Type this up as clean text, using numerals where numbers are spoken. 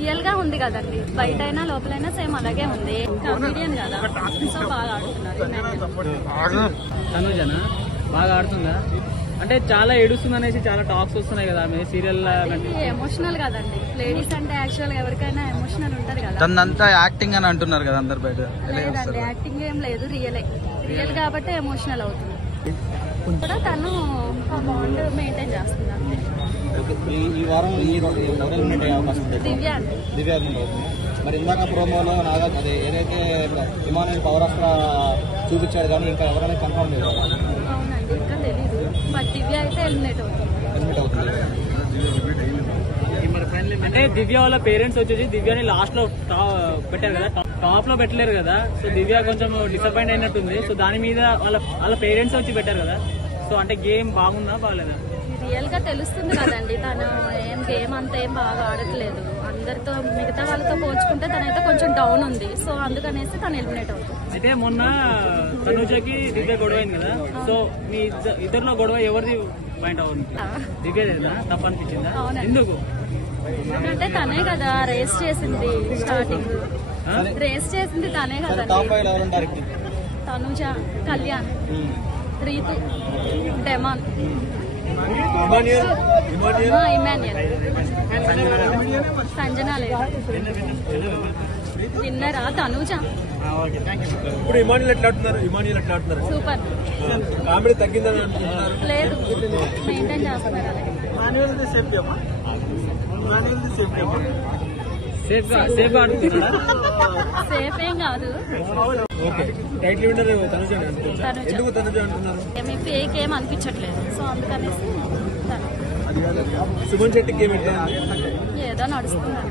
Real గా ఉంది కదండి, బయట అయినా లోపలైనా సేమ్ అలాగే ఉంది. కమెడియన్ కదా, సో బాగా ఆడుతున్నారు. తనుజనా బాగా ఆడుతుందా? అంటే చాలా ఏడుస్తుంది అనేసి చాలా టాక్స్ వస్తున్నాయి కదా ఆమె సీరియల్. ఎమోషనల్ కదండి, లేడీస్ అంటే యాక్చువల్ గా ఎవరికైనా ఎమోషనల్ ఉంటది కదా. తనంతా యాక్టింగ్ అని అంటున్నారు కదా అందరు బయట. లేదండి, యాక్టింగ్ ఏం లేదు, రియల్ కాబట్టి ఎమోషనల్ అవుతుంది. కూడా తను బాండ్ మెయింటైన్ చేస్తుంది. ఈ వారం దివ్య మరి ఇందాక ప్రోమోలో నాగా అదే ఏదైతే విమానాన్ని పౌరాష్ట్ర చూపించాడు కానీ ఇంకా ఎవరైనా కన్ఫర్మ్ లేదు. అవునండి, ఇంకా తెలీదు. బట్ దివ్య అయితే ఎలిమినేట్ అవుతుంది. అంటే దివ్య వాళ్ళ పేరెంట్స్ వచ్చేసి దివ్యని లాస్ట్ లో పెట్టారు కదా, టాప్ లో పెట్టలేరు కదా. సో దివ్య కొంచెం డిసప్పాయింట్ అయినట్టుంది. సో దాని మీద వాళ్ళ పేరెంట్స్ వచ్చి పెట్టారు కదా. సో అంటే గేమ్ బాగుందా బాగలేదా? రియల్ గా తెలుస్తుంది కదండి, తను గేమ్ అంతా ఏం బాగా ఆడట్లేదు. అందరితో మిగతా వాళ్ళతో పోల్చుకుంటే తనైతే కొంచెం డౌన్ ఉంది. సో అందుకనేసి తను ఎలిమినేట్ అవుతుంది. అయితే మొన్న తనుజకి దివ్య గొడవ అయింది కదా. సో మీ ఇద్దరిలో గొడవ ఎవరిది పాయింట్ అవుతుంది? దివ్యదేనా తప్పు అనిపించిందా? ఎందుకు? ఎందుకంటే తనే కదా రేస్ చేసింది, స్టార్టింగ్ రేస్ చేసింది తనే కదా. తనుజ, కళ్యాణ్, రీతు, డెమాన్, ఇమాన్యుయల్, సంజనా లేదు. విన్నరా తనుజ. ఇప్పుడు ఇమాన్యుయల్ ఎట్లా ఆడుతున్నారు? సూపర్. కామెడీ తగ్గిందని అనుకుంటున్నారు? లేదు, మెయింటైన్ చేస్తున్నారు. సేఫ్ ఏం కాదు. ఫేక్ ఏం అనిపించట్లేదు. సో అందుకనేసి సుమన్ శెట్టికి ఏదో నడుస్తున్నారు.